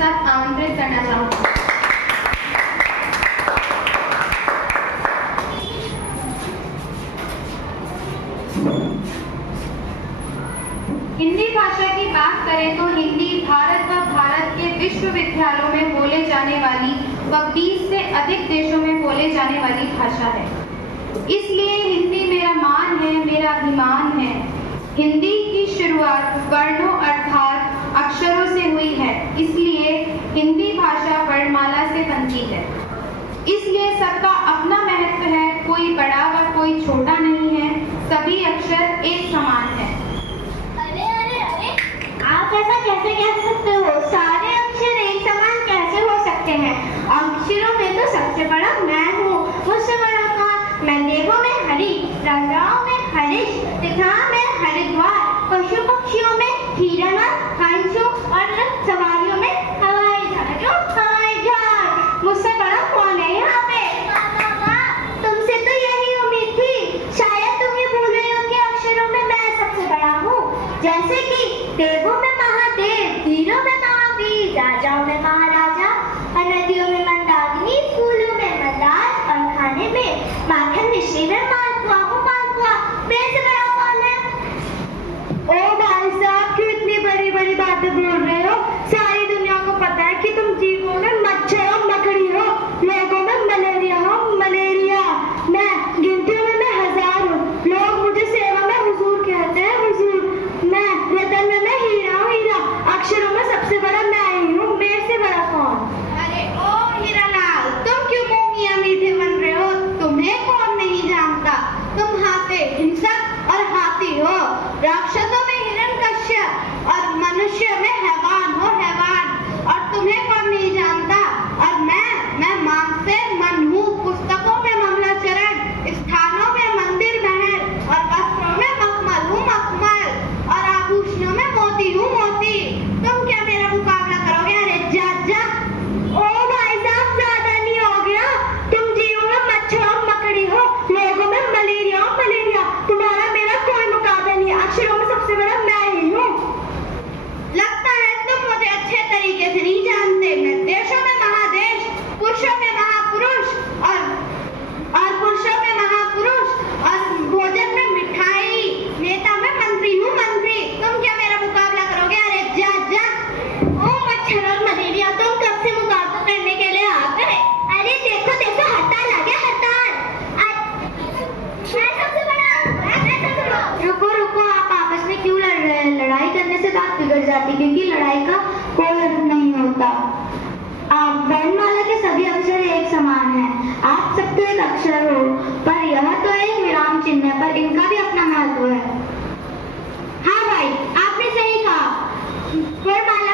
साथ आमंत्रित करना चाहूँगी। हिंदी भाषा की बात करें तो हिंदी भारत व भारत के विश्वविद्यालयों में बोले जाने वाली व 20 से अधिक देशों में बोले जाने वाली भाषा है। इसलिए हिंदी मेरा मान है, मेरा अभिमान है। हिंदी की शुरुआत वर्णों अर्थात अक्षरों से हुई है, इसलिए हिंदी भाषा वर्णमाला से बनती है। इसलिए सबका अपना महत्व है, कोई बड़ा व कोई छोटा नहीं है, सभी अक्षर एक समान है। आप ऐसा कैसे कह सकते हो? सारे अक्षर एक समान कैसे हो सकते हैं? अक्षरों में तो सबसे बड़ा मैं हूँ, मुझसे बड़ा कौन? मैं देवों में हरि, राजाओं में हरीश, तथा में हरिद्वार, पशु पक्षियों में हिरण, हंसों और सवारियों में हवाई जहाज। मुझसे बड़ा कौन है यहाँ पे? तुमसे तो यही उम्मीद थी। शायद तुम ये भूल रहे हो कि अक्षरों में मैं सबसे बड़ा हूँ। जैसे कि देवों में महादेव, वीरों में महावीर, राजाओं में महाराजा, और नदियों में मंदाकिनी, फूलों में मंदार, और खाने में माखन मिश्री में मालपुआ हूँ मालपुआ। मेरे से बड़ा कौन है? ओ भाई साहब, क्यों इतनी बड़ी बड़ी बातें बोल रहे हो? सारी दुनिया को पता है कि तुम जीवों में मच्छर हो, मकड़ी हो, लोगों में मलेरिया हो, मलेरिया। मैं गिनतियों में मैं 1000 हूँ। लोग मुझे सेवा में हुजूर कहते हैं, हुजूर। मैं रतन में मैं हीरा हूँ, हीरा। अक्षरों में सबसे बड़ा मैं ही हूँ, मेरे से बड़ा कौन? अरे ओ हीरालाल, तुम क्यों मुंह मियां मीठे बन रहे हो? तुम्हें कौन नहीं जानता? तुम हाथे हिंसक और हाथी हो, राक्षसों में हिरण्यकश्यप और मनुष्य में हैवान हो, हैवान। और तुम्हें कौन नहीं जानता? और मैं मान से मन हूँ, पुस्तकों में मंगलाचरण, स्थानों में मंदिर महल, और वस्त्रों में मखमल हूँ, मखमल, और आभूषणों में मोती हूँ, मोती। तुम क्या मेरा मुकाबला करोगे? अरे जा जा। ओ भाई साहब, ज्यादा नहीं हो गया? तुम जीवों में मच्छर और मकड़ी हो, लोगों में मलेरिया और मलेरिया। तुम्हारा मेरा कोई मुकाबला नहीं। अक्षरों में सबसे बड़ा मैं ही हूँ। लगता है तुम मुझे अच्छे तरीके से नहीं जानते। मैं देशों में महादेश, पुरुषों में महापुरुष, और पुरुषों में महापुरुष, और भोजन में मिठाई, नेता में मंत्री हूँ, मंत्री। तुम क्या मेरा मुकाबला करोगे? अरे जा जा। ओ मच्छर और मलेरिया, तुम कब से मुकाबला करने के लिए आ गए? अरे देखो देखो, हड़ताल आ गया, हड़ताल। मैं सबसे बड़ा हूँ, मैं सबसे बड़ा हूँ। रुको रुको, आप आपस में क्यों लड़ रहे हैं? लड़ाई करने से बात बिगड़ जाती, क्योंकि लड़ाई का कोई अर्थ नहीं होता। वर्णमाला के सभी अक्षर एक समान हैं। आप सब तो एक अक्षर हो, पर यह तो एक विराम चिन्ह है, पर इनका भी अपना महत्व है। हाँ भाई, आपने सही कहा। वर्णमाला